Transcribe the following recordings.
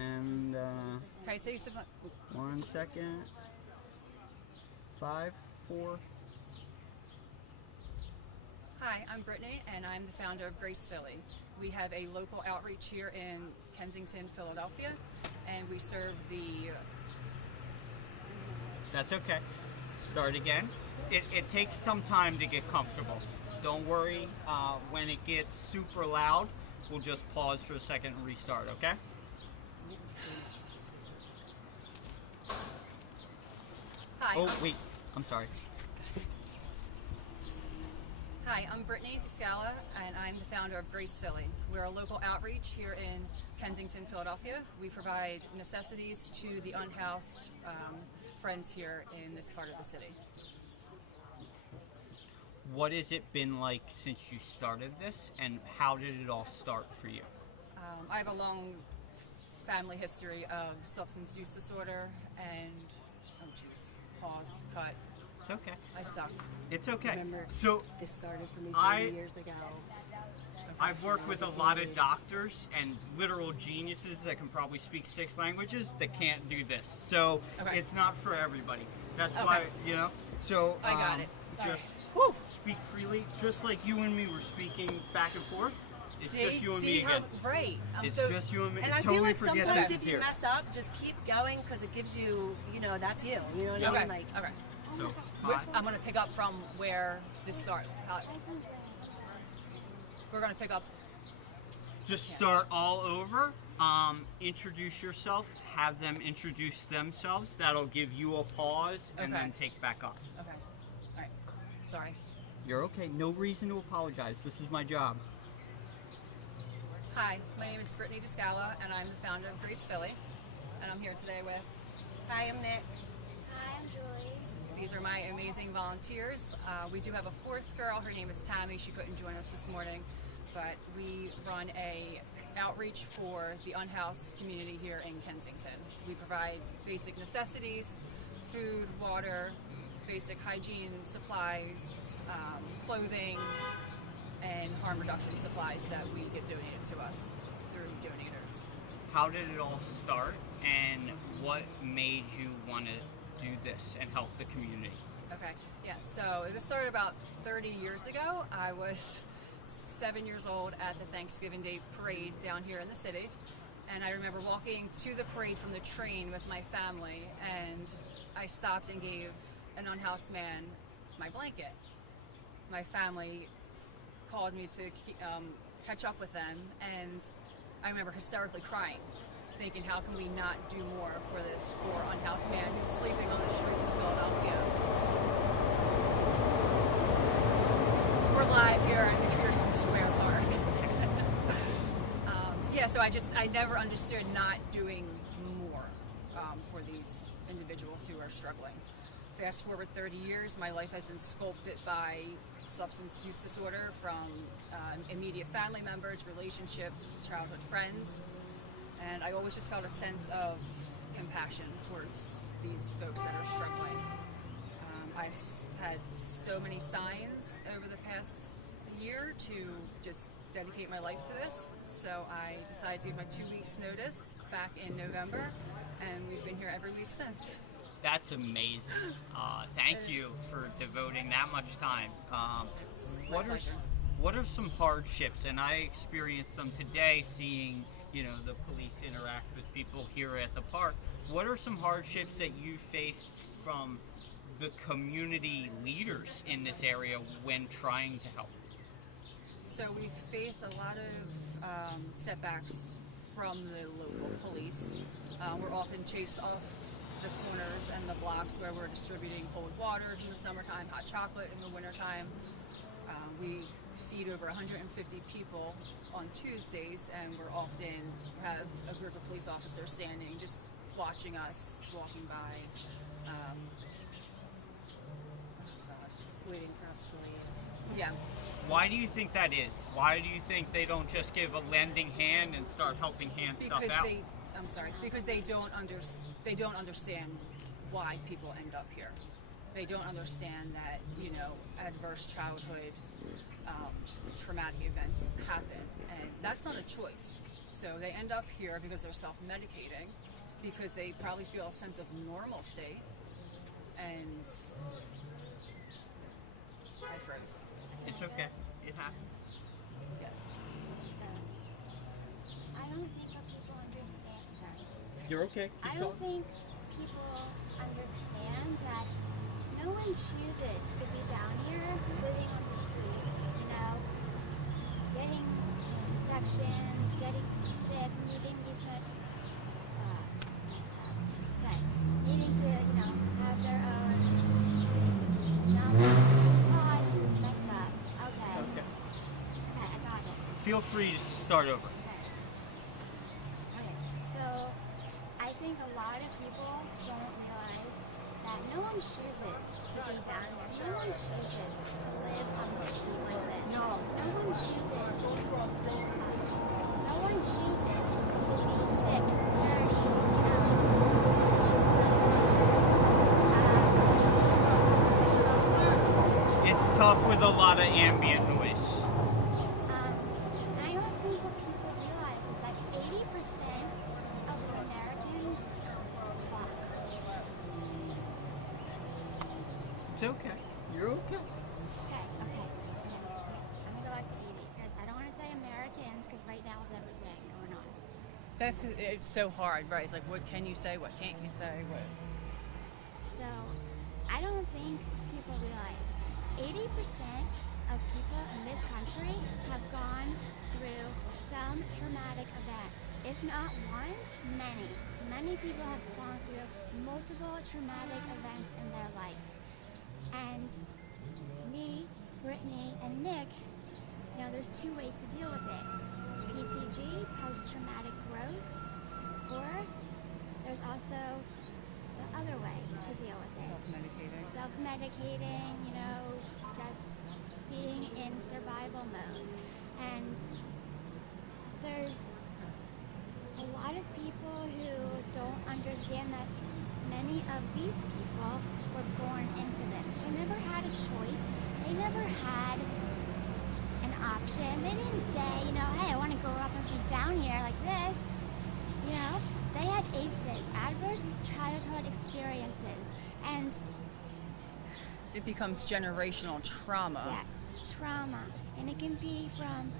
And Okay, say some. 1 second. 5, 4. Hi, I'm Brittany, and I'm the founder of Grace Philly. We have a local outreach here in Kensington, Philadelphia, and we serve the... That's okay. Start again. It takes some time to get comfortable. Don't worry. When it gets super loud, we'll just pause for a second and restart, okay? Hi. Oh, wait. I'm sorry. Hi, I'm Brittany Descala, and I'm the founder of Grace Philly. We're a local outreach here in Kensington, Philadelphia. We provide necessities to the unhoused friends here in this part of the city. What has it been like since you started this, and how did it all start for you? I have a long family history of substance use disorder and, oh geez, pause, cut. It's okay. I suck. It's okay. Remember, So this started for me 30 years ago. I've worked with a lot of doctors and literal geniuses that can probably speak 6 languages that can't do this. So it's not for everybody. That's why, you know. So I got it. Just speak freely, just like you and me were speaking back and forth. It's just you and me again. Right. It's just you and me. And I totally feel like forget sometimes this if is you here. mess up, just keep going because it gives you, you know, that's you. You know what I mean? Like, Okay. So I'm going to pick up from where this started. We're going to pick up. just start all over. Introduce yourself. Have them introduce themselves. That'll give you a pause and then take back off. Okay. All right. Sorry. You're okay. No reason to apologize. This is my job. Hi, my name is Brittany Descala, and I'm the founder of Grace Philly. And I'm here today with... hi, I'm Nick. Hi, I'm Julie. These are my amazing volunteers. We do have a 4th girl. Her name is Tammy. She couldn't join us this morning, but we run a outreach for the unhoused community here in Kensington. We provide basic necessities, food, water, basic hygiene supplies, clothing, and harm reduction supplies that we get donated to us through donators. How did it all start, and what made you want to do this and help the community? Okay, yeah, so this started about 30 years ago. I was 7 years old at the Thanksgiving Day parade down here in the city, and I remember walking to the parade from the train with my family, and I stopped and gave an unhoused man my blanket. My family called me to catch up with them, and I remember hysterically crying, thinking, how can we not do more for this poor unhoused man who's sleeping on the streets of Philadelphia? We're live here at McPherson Square Park. Yeah, so I never understood not doing more for these individuals who are struggling. Fast forward 30 years, my life has been sculpted by substance use disorder from immediate family members, relationships, childhood friends, and I always just felt a sense of compassion towards these folks that are struggling. I've had so many signs over the past year to just dedicate my life to this, so I decided to give my 2 weeks notice back in November, and we've been here every week since. That's amazing. Thank you for devoting that much time. What are some hardships, and I experienced them today seeing, you know, the police interact with people here at the park. What are some hardships that you faced from the community leaders in this area when trying to help? So we face a lot of setbacks from the local police. We're often chased off the corners and the blocks where we're distributing cold waters in the summertime, hot chocolate in the wintertime. We feed over 150 people on Tuesdays, and we're often have a group of police officers standing just watching us walking by. Waiting for us to leave. Yeah. Why do you think that is? Why do you think they don't just give a lending hand and start helping hand stuff out? Because they don't understand why people end up here. They don't understand that, you know, adverse childhood traumatic events happen, and that's not a choice. So they end up here because they're self-medicating, because they probably feel a sense of normalcy, and I froze. It's okay. It happens. Yes. So, I don't think that people understand. Sorry. You're okay. I don't think people understand that no one chooses to be down here, living on the street, you know, getting infections, getting sick, needing these okay, needing to, you know, have their own, pause, messed up. Okay. Okay. Okay, I got it. Feel free to start over. Okay, so I think a lot of people don't realize that no one chooses to be down here. No one chooses to live on the street like this. No one chooses. No one chooses to be sick, dirty, It's tough with a lot of ambient noise. and I don't think what people realize is that 80% of the Americans fuck. It's okay. You're okay. Okay. I'm gonna go back to 80 because I don't want to say Americans because right now with everything going on. It's so hard, right? It's like, what can you say? What can't you say? What? So I don't think people realize 80% of people in this country have gone through some traumatic event. If not one, many. Many people have gone through multiple traumatic events in their life. And me, Brittany, and Nick, you know, there's two ways to deal with it. PTG, post-traumatic growth, or there's also the other way to deal with it. Self-medicating. Self-medicating, you know, just being in survival mode. And there's a lot of people who don't understand that many of these people were born into this. They never had a choice. They never had an option. They didn't say, you know, hey, I want to grow up and be down here like this. You know, they had ACEs, adverse childhood experiences. And It becomes generational trauma. yes, trauma. And it can be from,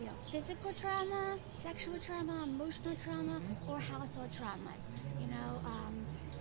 you know, physical trauma, sexual trauma, emotional trauma, or household traumas. You know,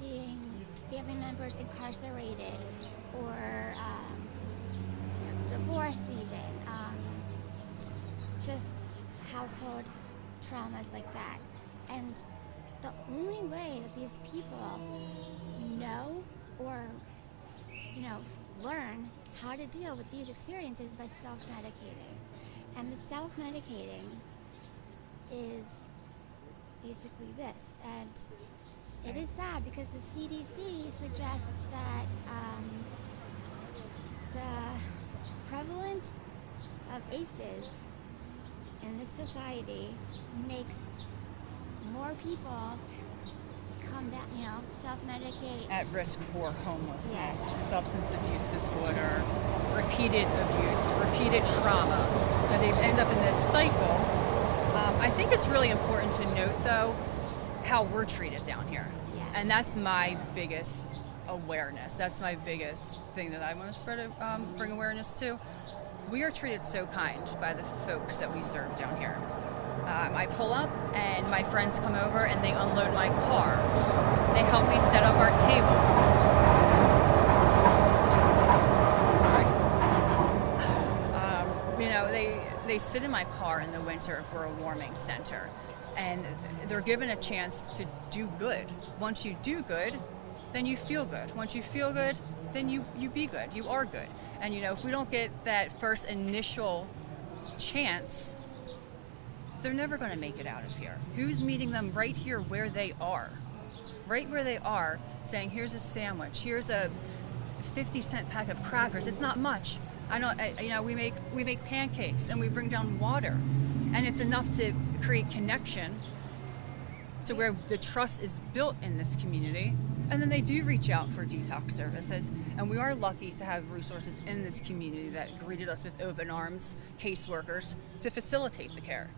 seeing family members incarcerated, or divorce even, just household traumas like that. And the only way that these people know or, you know, learn how to deal with these experiences is by self-medicating. And the self-medicating is basically this. And it is sad because the CDC suggests that the prevalence of ACEs in this society makes more people come down, you know, self-medicate. At risk for homelessness, Yes. substance abuse disorder, repeated abuse, repeated trauma. So they end up in this cycle. I think it's really important to note, though, how we're treated down here. Yes. And that's my biggest awareness. That's my biggest thing that I want to spread, bring awareness to. We are treated so kind by the folks that we serve down here. I pull up and my friends come over and they unload my car. They help me set up our tables. Sorry. You know, they sit in my car in the winter for a warming center, and they're given a chance to do good. Once you do good, then you feel good. Once you feel good, then you be good. You are good. And you know, if we don't get that first initial chance, they're never going to make it out of here. Who's meeting them right here where they are? Right where they are, saying, here's a sandwich, here's a 50-cent pack of crackers. It's not much. You know, we make pancakes and we bring down water, and it's enough to create connection to where the trust is built in this community, And then they do reach out for detox services. And we are lucky to have resources in this community that greeted us with open arms, caseworkers, to facilitate the care.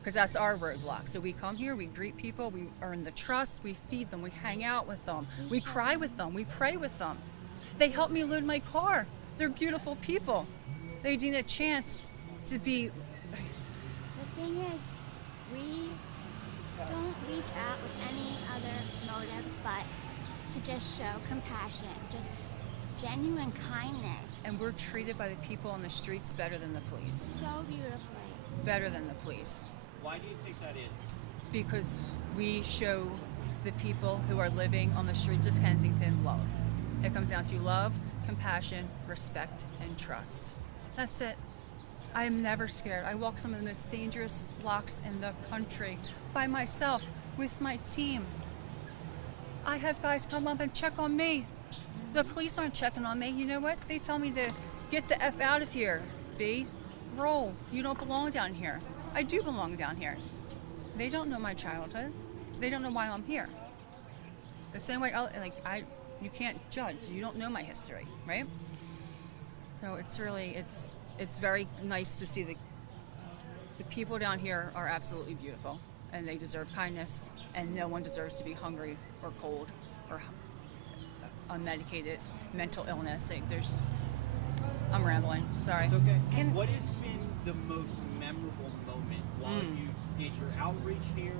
Because that's our roadblock. So we come here, we greet people, we earn the trust, we feed them, we hang out with them, we cry with them, we pray with them. They help me load my car. They're beautiful people. They need a chance to be. The thing is, we don't reach out with any other motives but to just show compassion, just genuine kindness. And we're treated by the people on the streets better than the police. So beautifully. Better than the police. Why do you think that is? Because we show the people who are living on the streets of Kensington love. It comes down to love, compassion, respect, and trust. That's it. I am never scared. I walk some of the most dangerous blocks in the country by myself with my team. I have guys come up and check on me. The police aren't checking on me. You know what? They tell me to get the F out of here, B. Roll. You don't belong down here. I do belong down here. They don't know my childhood. They don't know why I'm here. The same way, you can't judge. You don't know my history, right? So it's really, it's very nice to see the people down here are absolutely beautiful, and they deserve kindness, and no one deserves to be hungry or cold or unmedicated mental illness. I'm rambling. Sorry. It's okay. What has been the most memorable moment while you did your outreach here?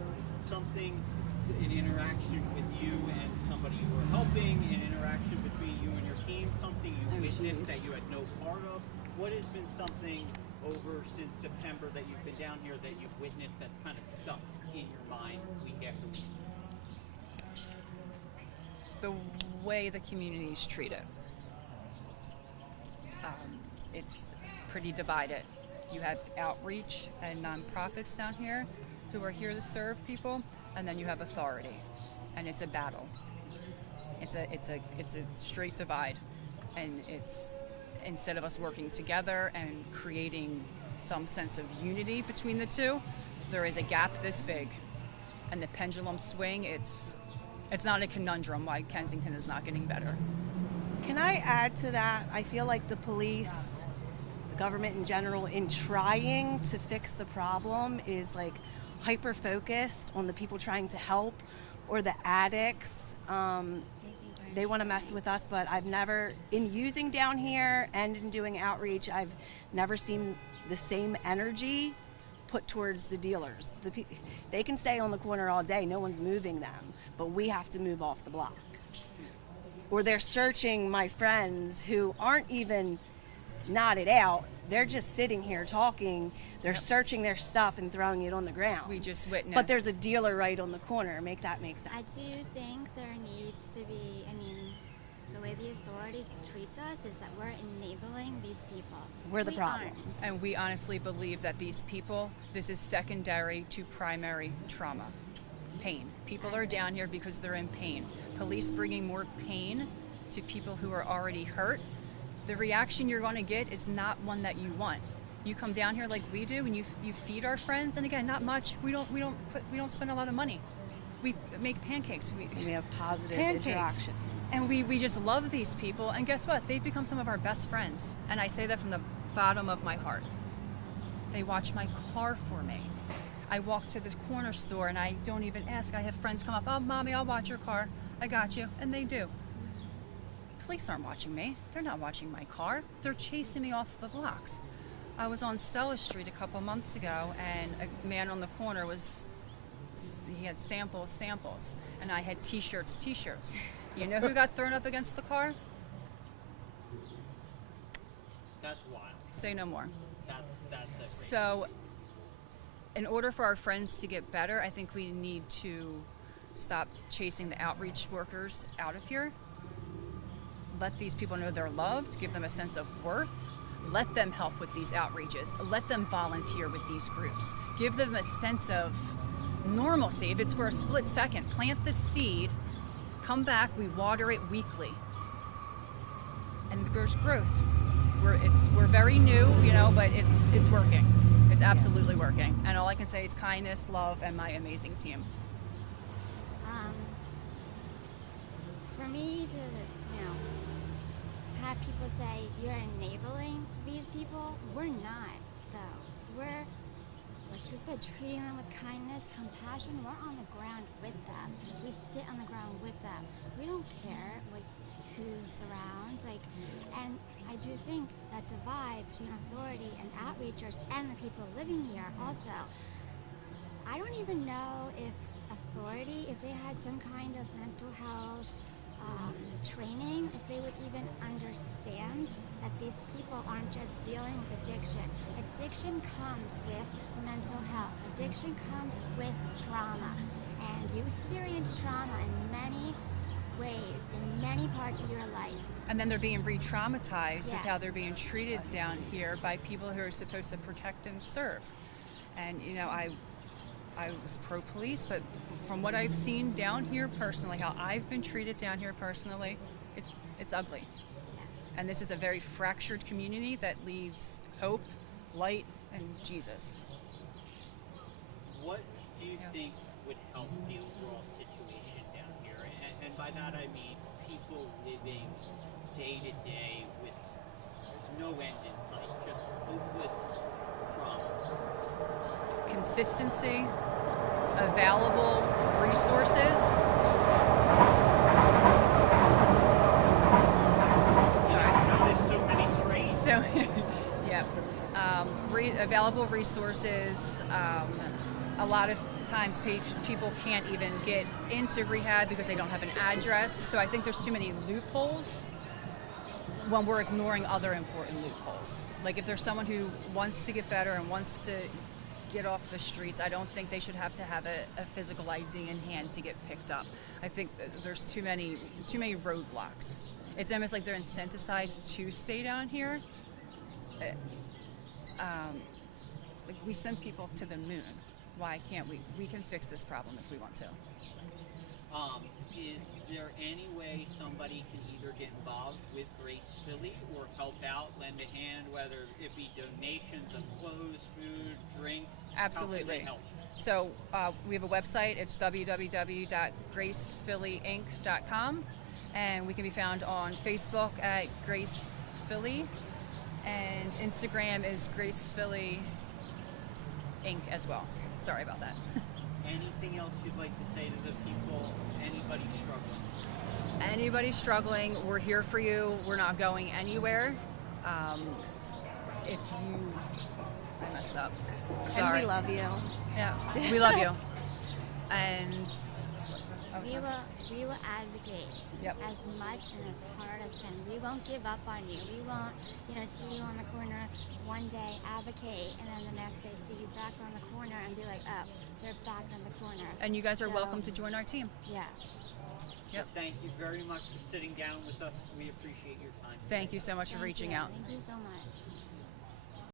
Something, an interaction with you and somebody you were helping, an interaction between you and your team, something you witnessed that you had no part of? What has been something over since September that you've been down here that you've witnessed that's kind of stuck in your mind week after week? The way the community is treated. It's pretty divided. You have outreach and nonprofits down here who are here to serve people, and then you have authority, and it's a battle. It's a straight divide, and it's, instead of us working together and creating some sense of unity between the two, there is a gap this big, and the pendulum swing. It's not a conundrum why Kensington is not getting better. Can I add to that? I feel like the police, the government in general, in trying to fix the problem is like hyper focused on the people trying to help or the addicts. They want to mess with us, but I've never, in using down here and in doing outreach, I've never seen the same energy put towards the dealers. They can stay on the corner all day, no one's moving them, but we have to move off the block. Or they're searching my friends who aren't even knotted out. They're just sitting here talking. They're searching their stuff and throwing it on the ground. We just witnessed. But there's a dealer right on the corner. Make that make sense. I do think there needs to be, the way the authority treats us is that we're enabling these people. We're the We problem. aren't. And we honestly believe that these people, this is secondary to primary trauma. Pain. People are down here because they're in pain. Police bringing more pain to people who are already hurt. The reaction you're going to get is not one that you want. You come down here like we do, and you feed our friends. And again, not much. We don't spend a lot of money. We make pancakes. We have positive pancakes. interactions. And we just love these people. And guess what? They've become some of our best friends. And I say that from the bottom of my heart. They watch my car for me. I walk to the corner store and I don't even ask. I have friends come up, oh, Mommy, I'll watch your car. I got you. And they do. Police aren't watching me. They're not watching my car. They're chasing me off the blocks. I was on Stella Street a couple months ago, and a man on the corner he had samples, and I had t-shirts. You know who got thrown up against the car? That's wild. Say no more. That's a great. So, in order for our friends to get better, I think we need to stop chasing the outreach workers out of here. Let these people know they're loved, give them a sense of worth, let them help with these outreaches, let them volunteer with these groups, give them a sense of normalcy. If it's for a split second, plant the seed, come back, we water it weekly, and there's growth. We're very new, but it's working. It's absolutely working. And all I can say is kindness, love, and my amazing team. for me to, have people say you're enabling these people, we're not, though. We're, let's just say, treating them with kindness, compassion. We're on the ground with them. We sit on the ground with them. We don't care, who's around, and I do think that divide between authority and outreachers and the people living here also, I don't even know if authority, if they had some kind of mental health training, if they would even understand that these people aren't just dealing with addiction. Addiction comes with mental health. Addiction comes with trauma. And you experience trauma in many ways, in many parts of your life. And then they're being re-traumatized with Yeah. how they're being treated down here by people who are supposed to protect and serve. And I was pro-police, but from what I've seen down here personally, how I've been treated down here personally, it's ugly. And this is a very fractured community that needs hope, light, and Jesus. What do you think would help the overall situation down here? And by that I mean people living day to day with no end in sight, just hopeless trauma. Consistency, available resources. Sorry. I noticed so many trains. So, yeah, available resources. A lot of times people can't even get into rehab because they don't have an address. So I think there's too many loopholes when we're ignoring other important loopholes. Like if there's someone who wants to get better and wants to get off the streets, I don't think they should have to have a physical ID in hand to get picked up. I think there's too many roadblocks. It's almost like they're incentivized to stay down here. Like we send people to the moon. Why can't we? We can fix this problem if we want to. Is there any way somebody can either get involved with Grace Philly or help out, lend a hand, whether it be donations of clothes, food, drinks? Absolutely. How can they help? So we have a website. It's www.gracefillyinc.com, and we can be found on Facebook at Grace Philly, and Instagram is Grace Philly Inc. as well. Sorry about that. Anything else you'd like to say to the people? Anybody struggling? Anybody struggling, we're here for you. We're not going anywhere. If you, I messed up. Sorry. And we love you. Yeah, we love you. And We will advocate Yep. as much and as hard as can. We won't give up on you. We won't, see you on the corner one day, advocate, and then the next day see you back on the corner and be like, oh, they're back on the corner. And you guys are So, welcome to join our team. Yeah. Yep. Thank you very much for sitting down with us. We appreciate your time. Thank you so much for Thank reaching you. out. Thank you so much.